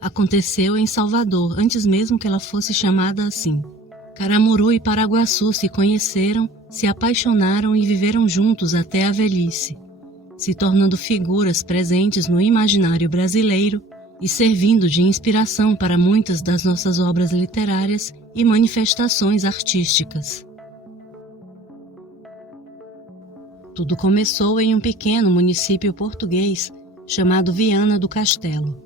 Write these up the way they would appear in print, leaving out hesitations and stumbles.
Aconteceu em Salvador, antes mesmo que ela fosse chamada assim. Caramuru e Paraguaçu se conheceram, se apaixonaram e viveram juntos até a velhice, se tornando figuras presentes no imaginário brasileiro e servindo de inspiração para muitas das nossas obras literárias e manifestações artísticas. Tudo começou em um pequeno município português chamado Viana do Castelo.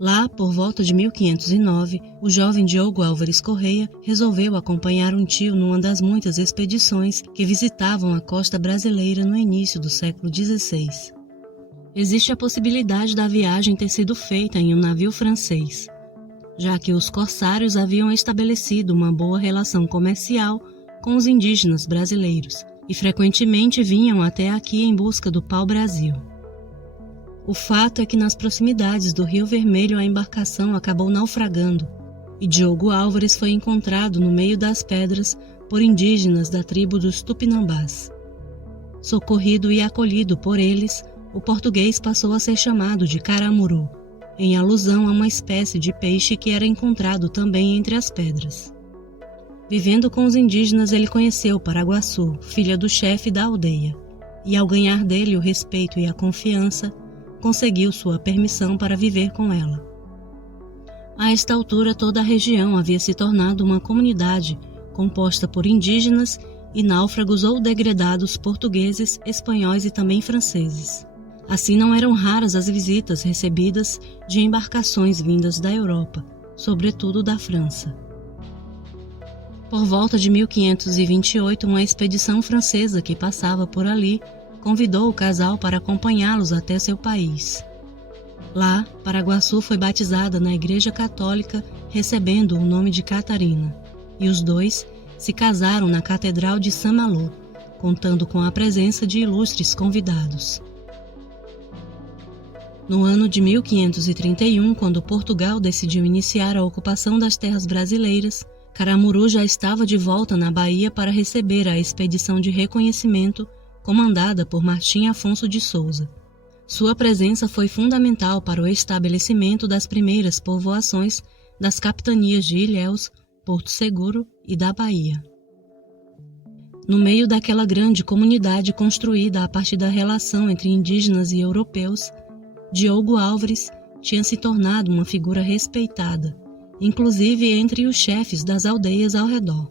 Lá, por volta de 1509, o jovem Diogo Álvares Correia resolveu acompanhar um tio numa das muitas expedições que visitavam a costa brasileira no início do século XVI. Existe a possibilidade da viagem ter sido feita em um navio francês, já que os corsários haviam estabelecido uma boa relação comercial com os indígenas brasileiros e frequentemente vinham até aqui em busca do pau-brasil. O fato é que nas proximidades do Rio Vermelho a embarcação acabou naufragando e Diogo Álvares foi encontrado no meio das pedras por indígenas da tribo dos Tupinambás. Socorrido e acolhido por eles, o português passou a ser chamado de Caramuru, em alusão a uma espécie de peixe que era encontrado também entre as pedras. Vivendo com os indígenas, ele conheceu Paraguaçu, filha do chefe da aldeia, e ao ganhar dele o respeito e a confiança, conseguiu sua permissão para viver com ela. A esta altura, toda a região havia se tornado uma comunidade composta por indígenas e náufragos ou degredados portugueses, espanhóis e também franceses. Assim, não eram raras as visitas recebidas de embarcações vindas da Europa, sobretudo da França. Por volta de 1528, uma expedição francesa que passava por ali convidou o casal para acompanhá-los até seu país. Lá, Paraguaçu foi batizada na Igreja Católica, recebendo o nome de Catarina, e os dois se casaram na Catedral de Saint-Malo, contando com a presença de ilustres convidados. No ano de 1531, quando Portugal decidiu iniciar a ocupação das terras brasileiras, Caramuru já estava de volta na Bahia para receber a expedição de reconhecimento comandada por Martim Afonso de Souza. Sua presença foi fundamental para o estabelecimento das primeiras povoações das capitanias de Ilhéus, Porto Seguro e da Bahia. No meio daquela grande comunidade construída a partir da relação entre indígenas e europeus, Diogo Álvares tinha se tornado uma figura respeitada, inclusive entre os chefes das aldeias ao redor.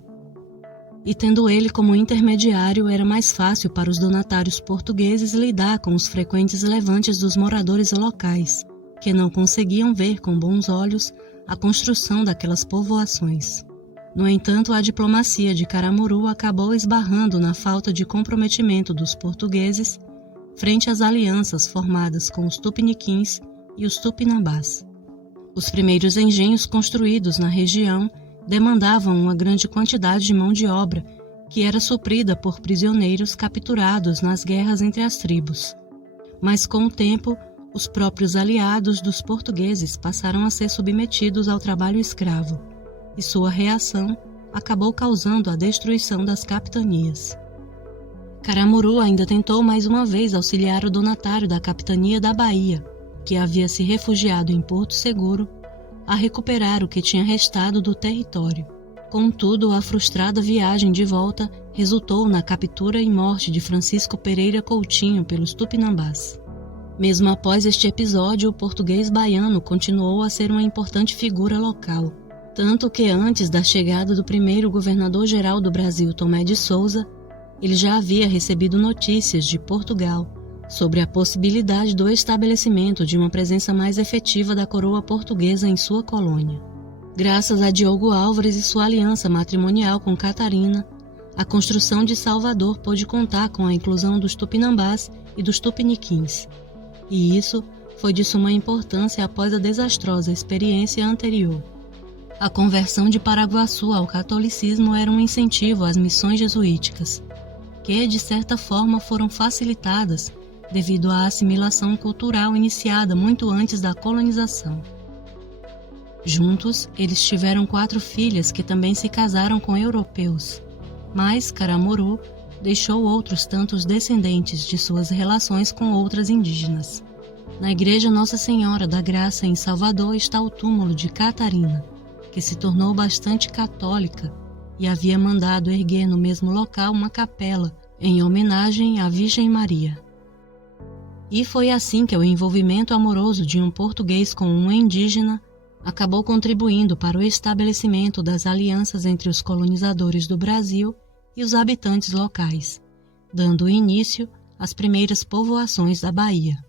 E tendo ele como intermediário, era mais fácil para os donatários portugueses lidar com os frequentes levantes dos moradores locais, que não conseguiam ver com bons olhos a construção daquelas povoações. No entanto, a diplomacia de Caramuru acabou esbarrando na falta de comprometimento dos portugueses frente às alianças formadas com os tupiniquins e os tupinambás. Os primeiros engenhos construídos na região demandavam uma grande quantidade de mão de obra, que era suprida por prisioneiros capturados nas guerras entre as tribos. Mas com o tempo, os próprios aliados dos portugueses passaram a ser submetidos ao trabalho escravo, e sua reação acabou causando a destruição das capitanias. Caramuru ainda tentou mais uma vez auxiliar o donatário da capitania da Bahia, que havia se refugiado em Porto Seguro, a recuperar o que tinha restado do território. Contudo, a frustrada viagem de volta resultou na captura e morte de Francisco Pereira Coutinho pelos Tupinambás. Mesmo após este episódio, o português baiano continuou a ser uma importante figura local, tanto que antes da chegada do primeiro governador-geral do Brasil, Tomé de Souza, ele já havia recebido notícias de Portugal sobre a possibilidade do estabelecimento de uma presença mais efetiva da coroa portuguesa em sua colônia. Graças a Diogo Álvares e sua aliança matrimonial com Catarina, a construção de Salvador pôde contar com a inclusão dos tupinambás e dos tupiniquins, e isso foi de suma importância após a desastrosa experiência anterior. A conversão de Paraguaçu ao catolicismo era um incentivo às missões jesuíticas, que, de certa forma, foram facilitadas devido à assimilação cultural iniciada muito antes da colonização. Juntos, eles tiveram 4 filhas que também se casaram com europeus, mas Caramuru deixou outros tantos descendentes de suas relações com outras indígenas. Na igreja Nossa Senhora da Graça em Salvador está o túmulo de Catarina, que se tornou bastante católica e havia mandado erguer no mesmo local uma capela em homenagem à Virgem Maria. E foi assim que o envolvimento amoroso de um português com um indígena acabou contribuindo para o estabelecimento das alianças entre os colonizadores do Brasil e os habitantes locais, dando início às primeiras povoações da Bahia.